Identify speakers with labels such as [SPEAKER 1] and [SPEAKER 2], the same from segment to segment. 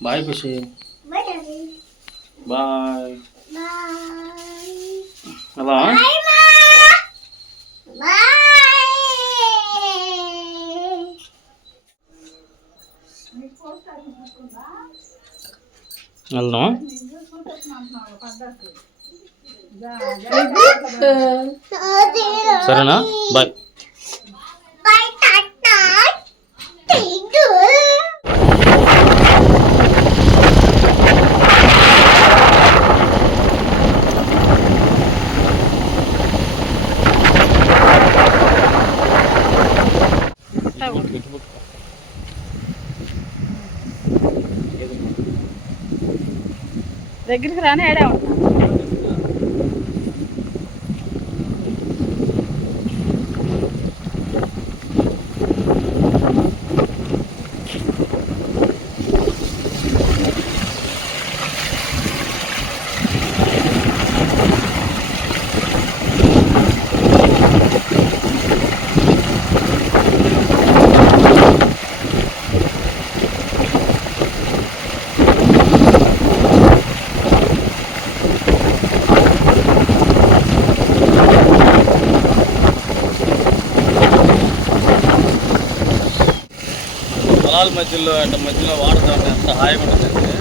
[SPEAKER 1] Bye ఖుషి. Bye. అలా. వెళ్దాం సరేనా బాయ్
[SPEAKER 2] దగ్గరికి రాని ఏడా ఉంటాను
[SPEAKER 1] పొలాల మధ్యలో అంటే మధ్యలో వాటర్ తాగితే ఎంత హాయిగా ఉంటుందంటే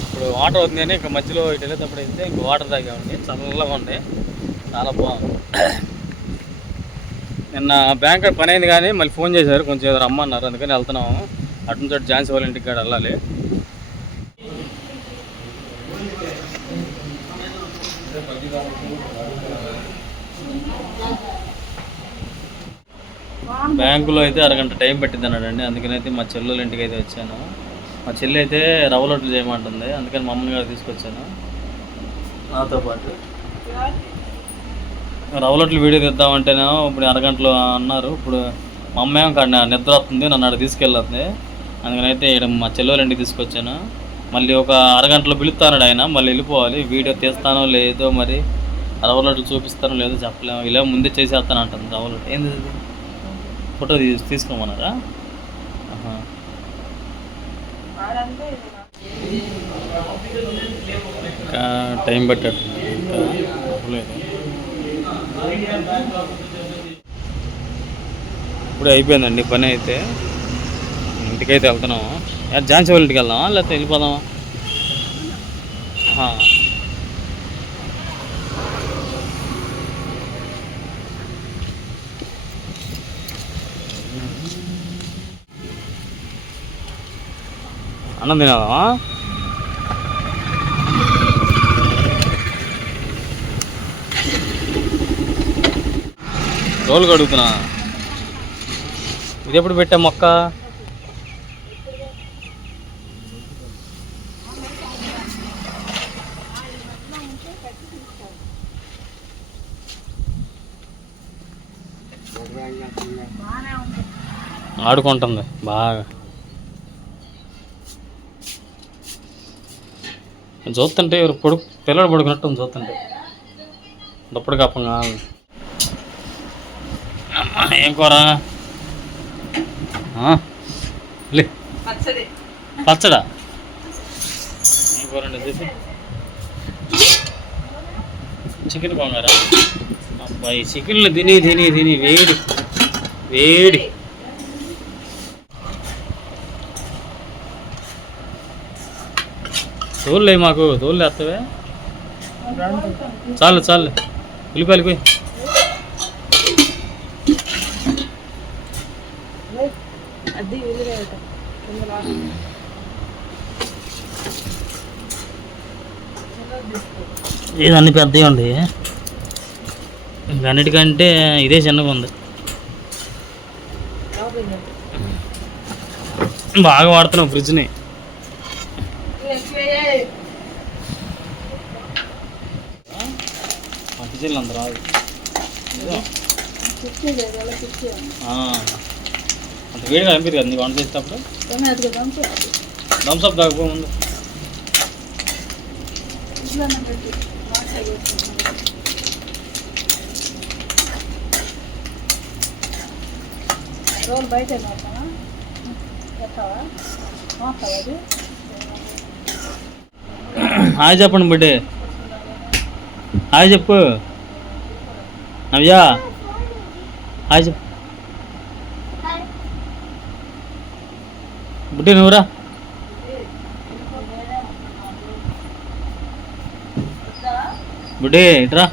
[SPEAKER 1] ఇప్పుడు వాటర్ అవుతుంది ఇంకా మధ్యలో ఇటు వెళ్ళేటప్పుడు అయితే ఇంకా వాటర్ తాగామండి చల్లగా ఉండే చాలా బాగుంది. నిన్న బ్యాంక్ పని అయింది కానీ మళ్ళీ ఫోన్ చేశారు. కొంచెం ఏదో రమ్మన్నారు. అందుకని వెళ్తున్నాము. అటు నుంచి అటు ఝాన్సీ వాళ్ళ ఇంటికి వెళ్ళాలి. బ్యాంకులో అయితే అరగంట టైం పెట్టింది అన్నాడండి. అందుకని అయితే మా చెల్లెల ఇంటికి అయితే వచ్చాను. మా చెల్లి అయితే రవ్వ రొట్టెలు చేయమంటుంది. అందుకని మమ్మల్ని గారు తీసుకొచ్చాను. నాతో పాటు. రవ్వ రొట్టెలు వీడియో తీద్దామంటేనేమో ఇప్పుడు అరగంటలో అన్నారు. ఇప్పుడు మా అమ్మ ఏమో కాడ నిద్ర వస్తుంది నన్ను అక్కడ తీసుకెళ్ళతుంది అందుకని అయితే ఇక్కడ మా చెల్లెల ఇంటికి తీసుకొచ్చాను. మళ్ళీ ఒక అరగంటలో పిలుస్తానాడు ఆయన. మళ్ళీ వెళ్ళిపోవాలి. వీడియో తీస్తానో లేదో మరి రవ్వ రొట్టెలు చూపిస్తానో లేదో చెప్పలేము. ఇలా ముందే చేసేస్తాను అంటుంది రవ్వ రొట్టె ఏంది ఫోటో తీసి తీసుకోమన్నారా? టైం అవ్వలేదు. ఇప్పుడే అయిపోయిందండి పని అయితే. ఇంటికైతే వెళ్తున్నాము. యా, ఝాన్సీ వాళ్ళ ఇంటికి వెళ్దామా? లేకపోతే వెళ్ళిపోదామా? అన్నం తినాలా రోలు కడుగుతున్నా. ఇది ఎప్పుడు పెట్టా మొక్క? ఆడుకుంటుంది బాగా. చూస్తుంటే ఎవరు పొడు పిల్లడు పడుకున్నట్టు చూస్తుంటే దుప్పటి అమ్మా, ఏం కూర? ఆ? లే.
[SPEAKER 2] పచ్చడి.
[SPEAKER 1] పచ్చడా? ఏం కూర అండి చూసి? చికెన్ కొంగారా అబ్బాయి చికెన్లు తిని తిని తిని వేడి. వేడి. తోలులే మాకు తోలు వేస్తావే చాలు చాలు. ఉల్లిపాయలు పోయి.
[SPEAKER 2] అది ఉల్లిగడ్డ కింద లాస్ట్.
[SPEAKER 1] ఇది అన్ని పెద్దవి ఉండి. అన్నిటికంటే ఇదే చిన్నగా ఉంది. బాగా వాడుతున్నాం ఫ్రిడ్జ్ని
[SPEAKER 2] ఇది ఎక్కువే.
[SPEAKER 1] ఫ్రిడ్జ్లు అంత రాదు. అంత వేడిగా అనిపించదు కదా నీకు వంట చేసేటప్పుడు?
[SPEAKER 2] తొమ్మిది అదిగో దంపు.
[SPEAKER 1] థమ్స్అప్ తాగపో ముందు.
[SPEAKER 2] ఫ్రిడ్జ్లోనే పెట్టు. వాటర్ అయిపోతుంది. రోల్ బయట
[SPEAKER 1] హాయ్ చెప్పండి బిడ్డే. హాయ్ చెప్పు. నవ్యా హాయ్ చెప్పు బుడ్డి నువ్వురా బుడ్డి ఇట్రా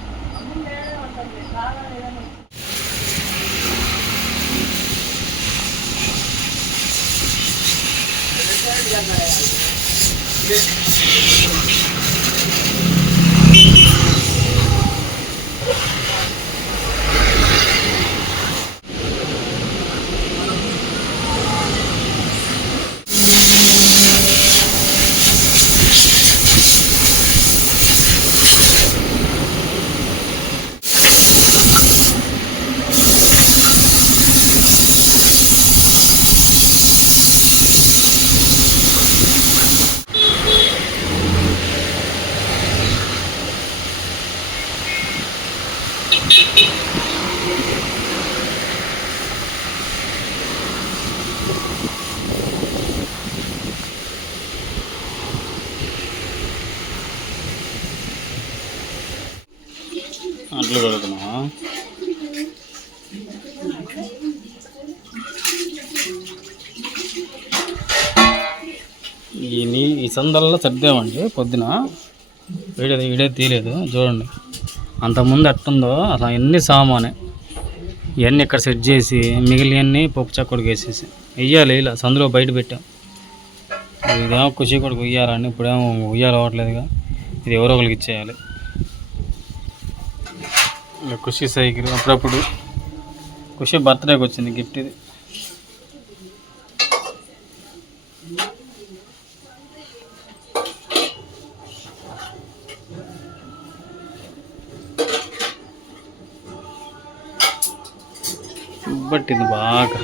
[SPEAKER 1] అట్లు కొడుకున్నావా ఈ నీ ఈ సందల్లో సర్దామండి పొద్దున. వీడియో వీడియో తీయలేదు చూడండి. అంతకుముందు ఎట్టుందో అసలు ఎన్ని సామానే. ఇవన్నీ ఇక్కడ సెట్ చేసి మిగిలినవన్నీ పప్పు చక్కడికి వేసేసి. వెయ్యాలి ఇలా సందులో బయట పెట్టాం. ఇదేమో ఖుషి కొడుకు ఉయ్యాలండి ఇప్పుడేమో ఉయ్యాలి అవ్వట్లేదుగా ఇది ఎవరో ఒకరికి ఇచ్చేయాలి. ఇలా ఖుషి సైకిల్ అప్పుడప్పుడు ఖుషి బర్త్డేకి వచ్చింది గిఫ్ట్ ఇది. పట్టింది బాగా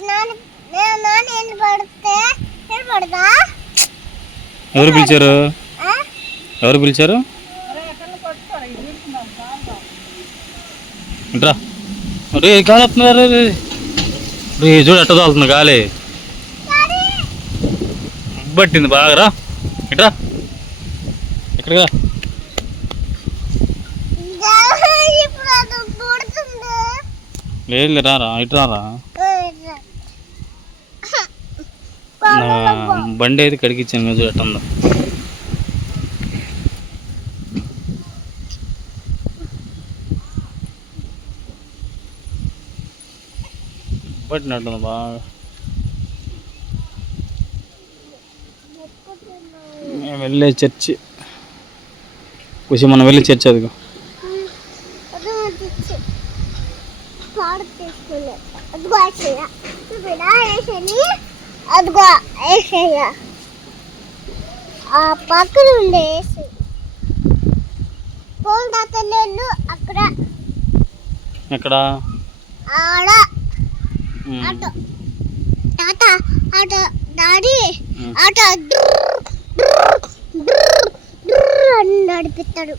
[SPEAKER 3] నాన్న నేను నాన్న ఎన్ని పడితే నేను పడతా
[SPEAKER 1] ఎవరు పిలిచారు? ఎవరు పిలిచారు? ఇట్రా రే. గాలి వస్తున్నారు రే రే చూడు ఎట్ట తోలుతుంది గాలి. పట్టింది బాగా రా. ఇట్రా ఇక్కడికి రా. లేదు రా రా ఇటు రా రా నా బండి అయితే కడిగిచ్చాను కదా చూడు ఎట్ట ఉందో పట్టినట్టుంది బాగా. మేము వెళ్ళే చర్చి. కుసి మనం వెళ్ళి చర్చి అదిగో.
[SPEAKER 3] అది పాడు అదిగో వేసేయ ఆ పక్కన ఉండే వేసి పూల తాతలు అక్కడ
[SPEAKER 1] ఎక్కడ?
[SPEAKER 3] ఆడ. అటు తాత అటు డాడీ డ్రు అని నడిపిస్తాడు.